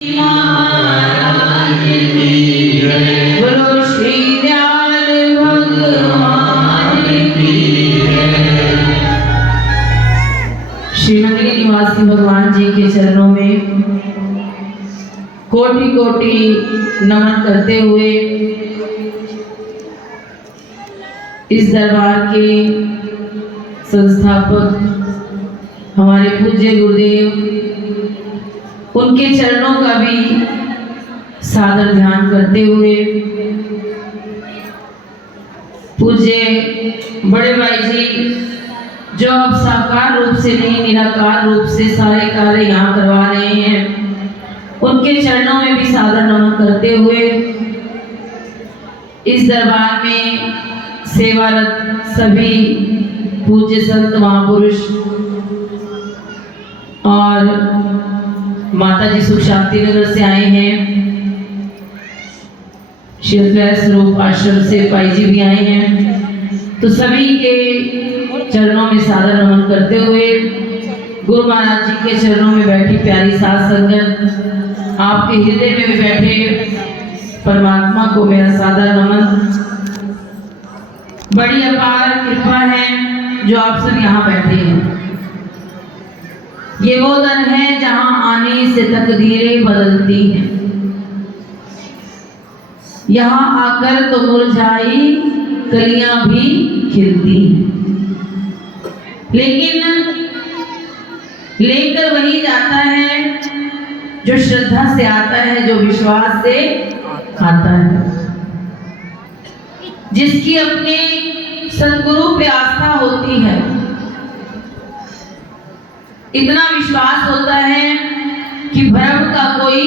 बोलो श्री दयाल भगवान की श्रीनगरी निवासी भगवान जी के चरणों में कोटि कोटि नमन करते हुए इस दरबार के संस्थापक हमारे पूज्य गुरुदेव, उनके चरणों का भी सादर ध्यान करते हुए पूज्य बड़े भाई जी जो अब साकार रूप से नहीं निराकार रूप से सारे कार्य यहाँ करवा रहे हैं, उनके चरणों में भी सादर नमन करते हुए इस दरबार में सेवारत सभी पूज्य संत महापुरुष और माता जी सुख शांति नगर से आए हैं, शिवदया स्वरूप आश्रम से भाई जी भी आए हैं, तो सभी के चरणों में सादर नमन करते हुए गुरु महाराज जी के चरणों में बैठी प्यारी साध संगत, आपके हृदय में भी बैठे परमात्मा को मेरा सादर नमन। बड़ी अपार कृपा है जो आप सब यहाँ बैठे हैं। ये वो दर है जहां आने से तकदीरें बदलती हैं। यहाँ आकर तो मुरझाई कलियां भी खिलती हैं, लेकिन लेकर वही जाता है जो श्रद्धा से आता है, जो विश्वास से आता है, जिसकी अपने सद्गुरु पे आस्था होती है। इतना विश्वास होता है कि भ्रम का कोई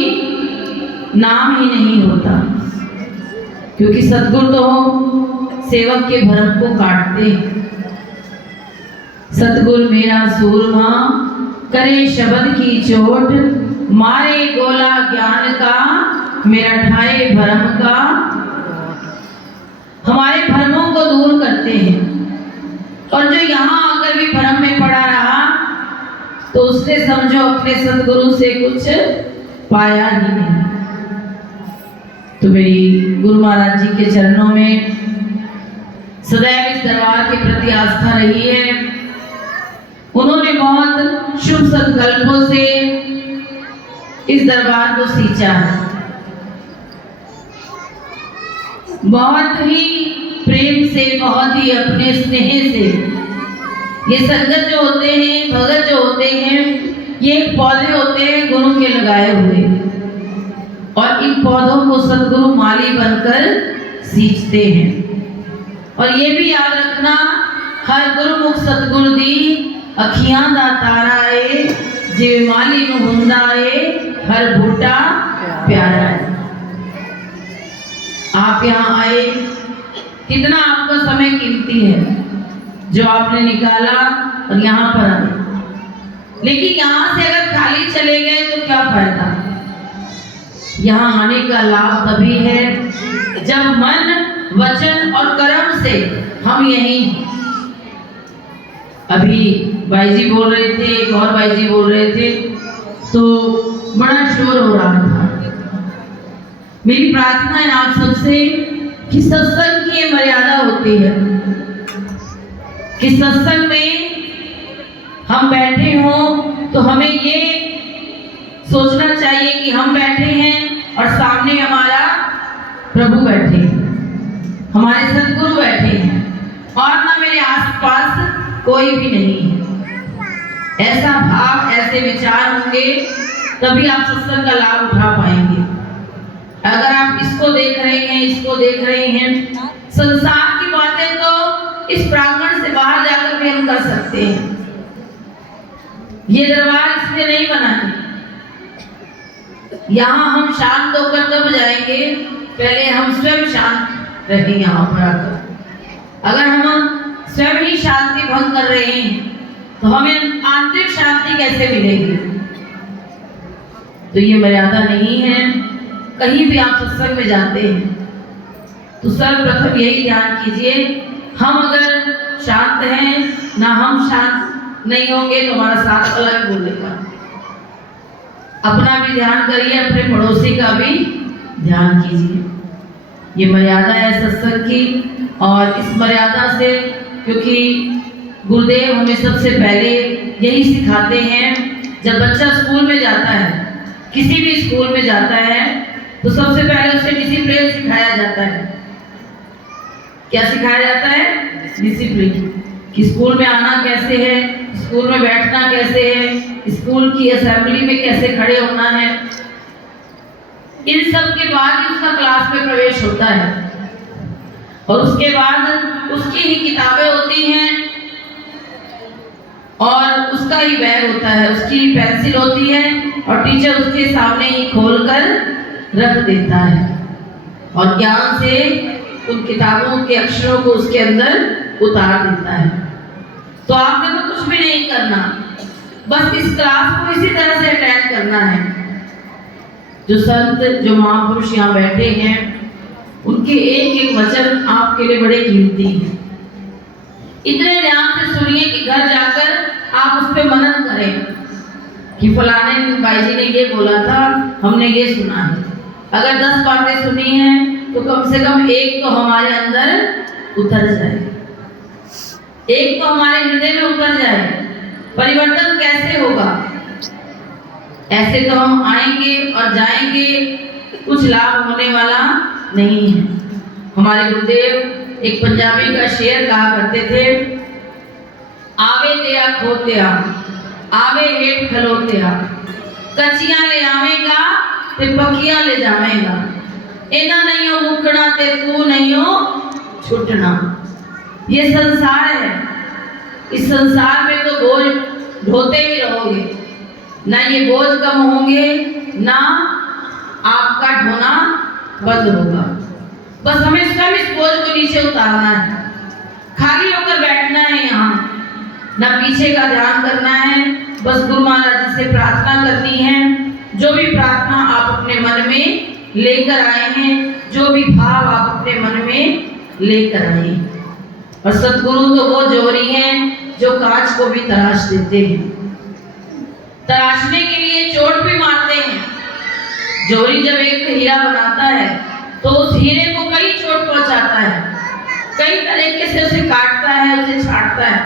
नाम ही नहीं होता, क्योंकि सद्गुरु तो सेवक के भ्रम को काटते हैं। सतगुरु मेरा सूरमा करे शब्द की चोट, मारे गोला ज्ञान का मेरा ठाए भ्रम का। हमारे भ्रमों को दूर करते हैं, और जो यहाँ आकर भी भ्रम में पड़ा रहा तो उसने समझो अपने सतगुरु से कुछ पाया ही नहीं। तो मेरी गुरु महाराज जी के चरणों में सदैव इस दरबार के प्रति आस्था रही है। उन्होंने बहुत शुभ संकल्पों से इस दरबार को सींचा है, बहुत ही प्रेम से, बहुत ही अपने स्नेह से। ये संगत जो होते हैं, भगत जो होते हैं, ये पौधे होते हैं गुरु के लगाए हुए, और इन पौधों को सतगुरु माली बनकर सींचते हैं। और ये भी याद रखना, हर गुरुमुख सतगुरु दी अखियां दा तारा है, जे माली नु हुंदा है, हर बूटा प्यारा है। आप यहाँ आए, कितना आपका समय कीमती है जो आपने निकाला और यहाँ पर आए, लेकिन यहाँ से अगर खाली चले गए तो क्या फायदा। यहाँ आने का लाभ तभी है जब मन, वचन और कर्म से हम यहीं। अभी भाई जी बोल रहे थे, एक और भाई जी बोल रहे थे, तो बड़ा शोर हो रहा था। मेरी प्रार्थना है आप सबसे कि सत्संग की ये मर्यादा होती है कि सत्संग में हम बैठे हों तो हमें ये सोचना चाहिए कि हम बैठे हैं और सामने हमारा प्रभु बैठे हैं, हमारे सद्गुरु बैठे हैं, और ना मेरे आसपास कोई भी नहीं है। ऐसा भाव, ऐसे विचार होंगे तभी आप सत्संग का लाभ उठा पाएंगे। अगर आप इसको देख रहे हैं, इसको देख रहे हैं, संसार की बातें तो इस प्रांगण से बाहर जाकर भी हम कर सकते हैं। ये दरबार इसलिए नहीं बना है। यहाँ हम शांत होकर तब जाएंगे, पहले हम स्वयं शांत रहें यहाँ पर आकर। अगर हम स्वयं ही शांति भंग कर रहे हैं तो हमें आंतरिक शांति कैसे मिलेगी। तो ये मर्यादा नहीं है। कहीं भी आप सत्संग में जाते हैं तो सर्वप्रथम यही ध्यान कीजिए, हम अगर शांत हैं ना, हम शांत नहीं होंगे तो हमारा साथ अलग बोलेगा। अपना भी ध्यान करिए, अपने पड़ोसी का भी ध्यान कीजिए। ये मर्यादा है सत्संग की, और इस मर्यादा से, क्योंकि गुरुदेव हमें सबसे पहले यही सिखाते हैं। जब बच्चा स्कूल में जाता है, किसी भी स्कूल में जाता है, तो सबसे पहले उसे डिसिप्लिन सिखाया जाता है। क्या सिखाया जाता है? डिसिप्लिन। कि स्कूल में आना कैसे है, स्कूल में बैठना कैसे है, स्कूल की असेंबली में कैसे खड़े होना है। इन सब के बाद ही उसका क्लास में प्रवेश होता है, और उसके बाद उसकी ही किताबें होती हैं, और उसका ही बैग होता है, उसकी पेंसिल होती है, और टीचर उसके सामने ही खोलकर रख देता है, और ज्ञान से उन किताबों के अक्षरों को उसके अंदर उतार देता है। तो आपने तो कुछ भी नहीं करना, बस इस क्लास को इसी तरह से अटेंड करना है। जो संत, जो महापुरुष यहाँ बैठे हैं, उनके एक एक वचन आपके लिए बड़े कीमती हैं। इतने ध्यान से सुनिए कि घर जाकर आप उस पर मनन करें कि फलाने भाई जी ने ये बोला था, हमने ये सुना है। अगर 10 बातें सुनी हैं तो कम से कम एक तो हमारे अंदर उतर जाए, एक तो हमारे हृदय में उतर जाए। परिवर्तन कैसे होगा? ऐसे तो हम आएंगे और जाएंगे, कुछ लाभ होने वाला नहीं है। हमारे गुरुदेव एक पंजाबी का शेर कहा करते थे, आवे दिया खोतिया, आवे हेठ खलोतिया, कच्चियां ले आवेगा ते पक्कियां ले जावेगा, इना नहीं हो मुकना ते तू नहीं हो छुटना। ये संसार है, इस संसार में तो बोझ ढोते ही रहोगे, ना ये बोझ कम होंगे, ना आपका ढोना बंद होगा। बस हमें स्वयं इस बोझ को नीचे उतारना है, खाली होकर बैठना है यहाँ, ना पीछे का ध्यान करना है। बस गुरु महाराज जी से प्रार्थना करनी है। जो भी प्रार्थना आप अपने मन में लेकर आए हैं, जो भी भाव आप अपने मन में लेकर आए हैं। और सतगुरु तो वो जोरी हैं जो कांच को भी तराश देते हैं, तराशने के लिए चोट भी मारते हैं। जोरी जब एक हीरा बनाता है तो उस हीरे को कई चोट पहुंचाता है, कई तरीके से उसे काटता है, उसे छाटता है,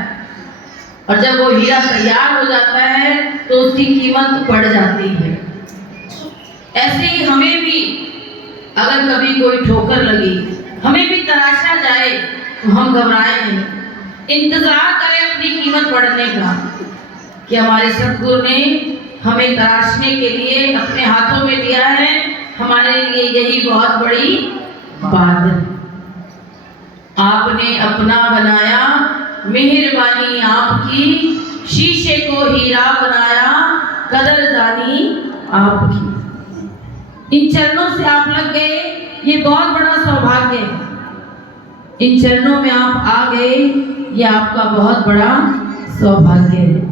और जब वो हीरा तैयार हो जाता है तो उसकी कीमत बढ़ जाती है। ऐसे ही हमें भी अगर कभी कोई ठोकर लगी, हमें भी तराशा जाए, तो हम घबराएं नहीं, इंतजार करें अपनी कीमत बढ़ने का, कि हमारे सतगुरु ने हमें तराशने के लिए अपने हाथों में लिया है। हमारे लिए यही बहुत बड़ी बात है। आपने अपना बनाया, मेहरबानी आपकी, शीशे को हीरा बनाया, कदरदानी आपकी। इन चरणों से आप लग गए, ये बहुत बड़ा सौभाग्य है। इन चरणों में आप आ गए, ये आपका बहुत बड़ा सौभाग्य है।